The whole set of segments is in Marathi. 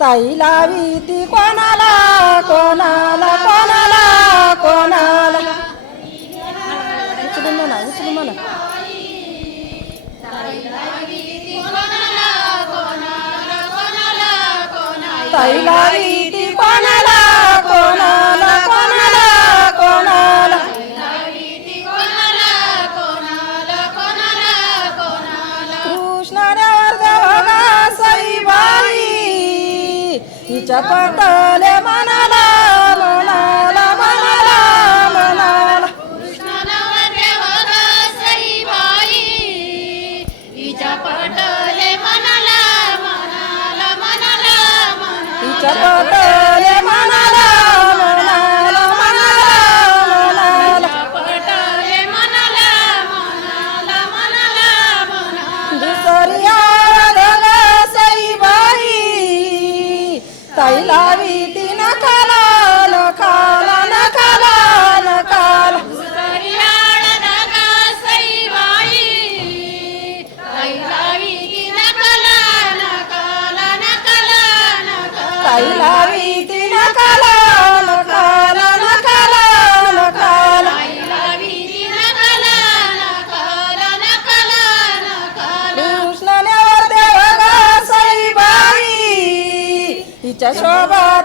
ताई लावी ती कोणाला कोणाला कोणाला कोणाला? उचलून म्हणा उचलून म्हणा. ताई लावी ती कोणाला कोणाला कोणाला कोणाला? तिच्या पाताल्या కవి తిన కాల সবার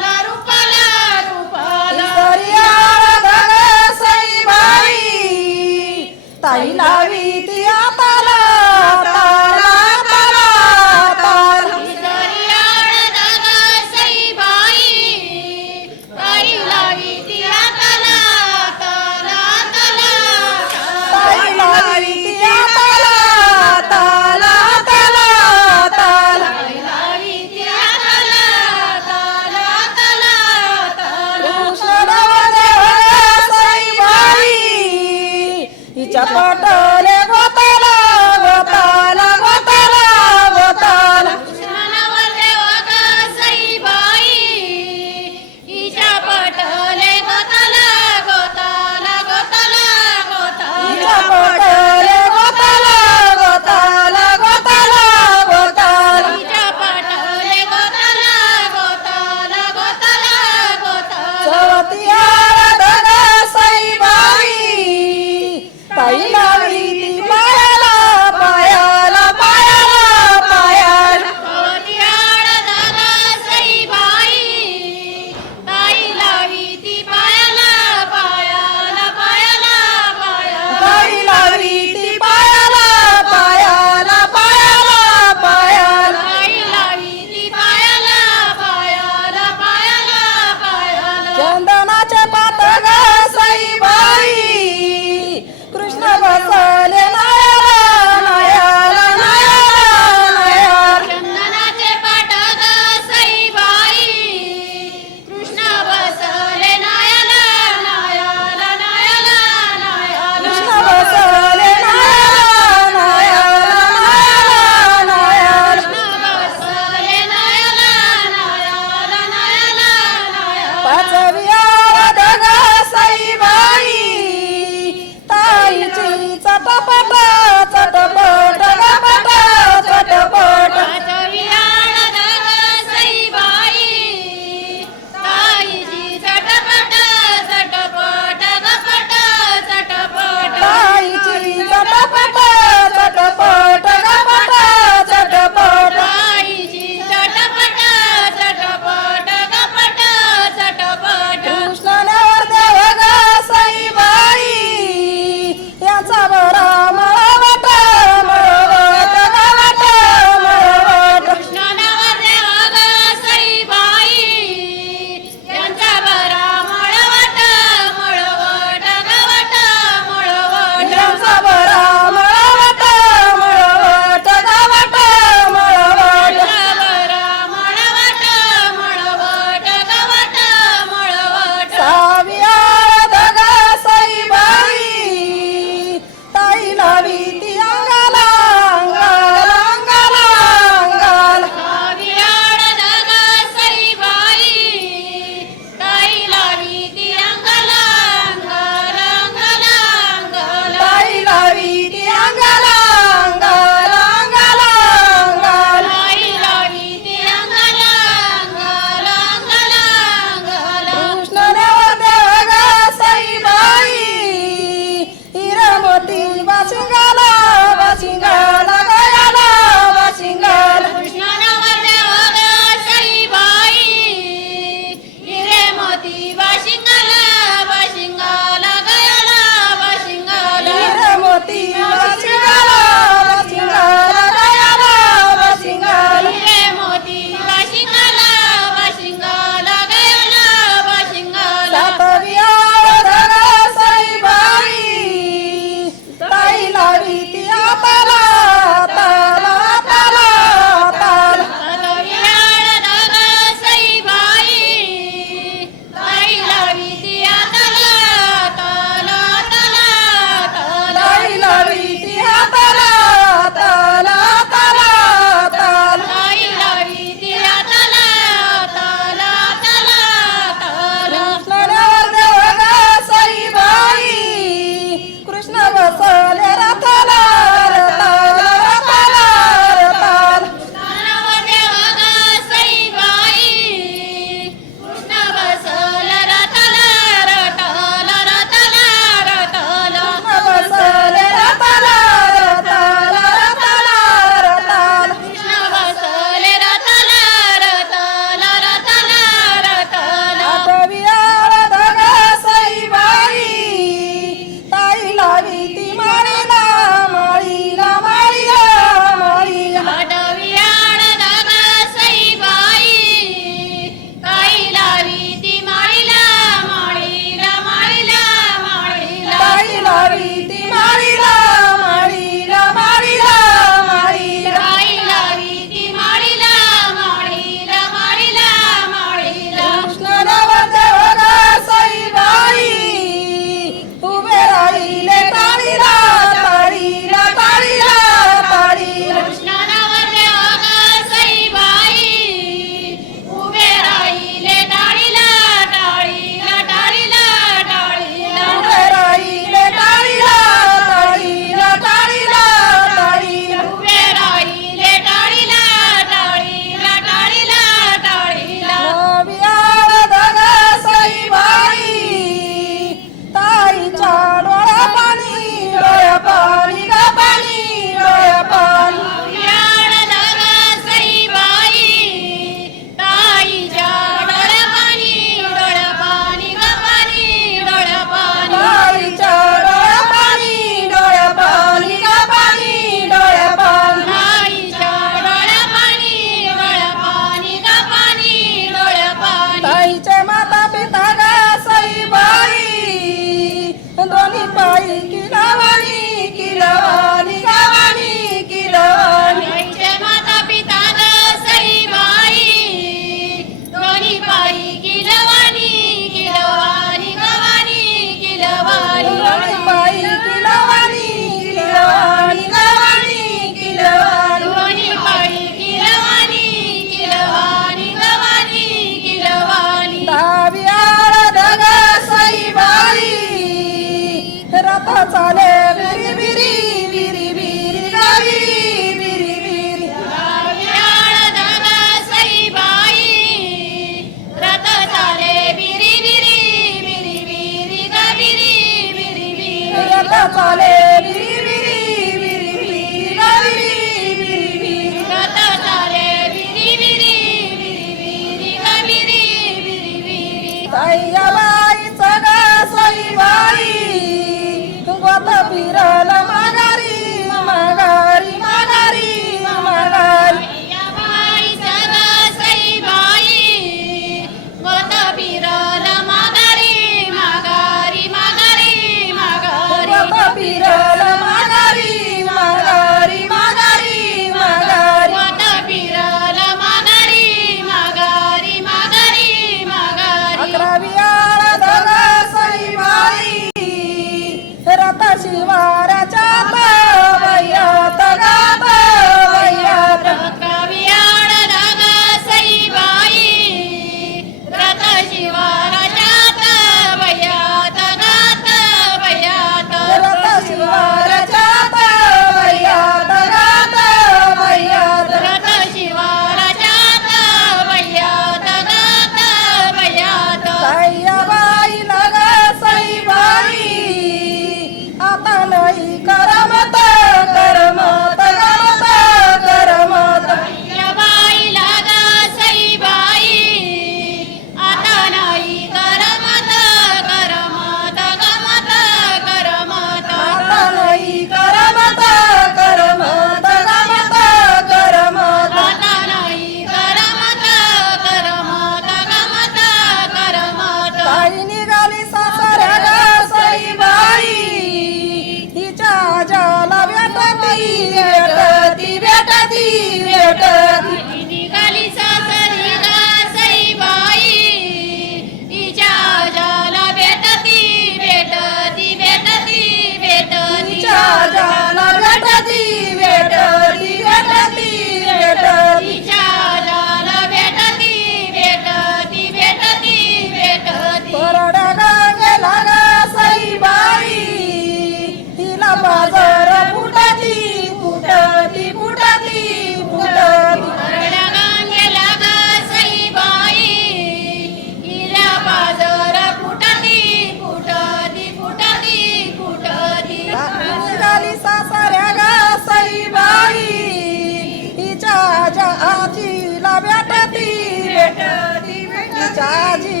saudade.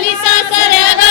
आम्ही सासऱ्या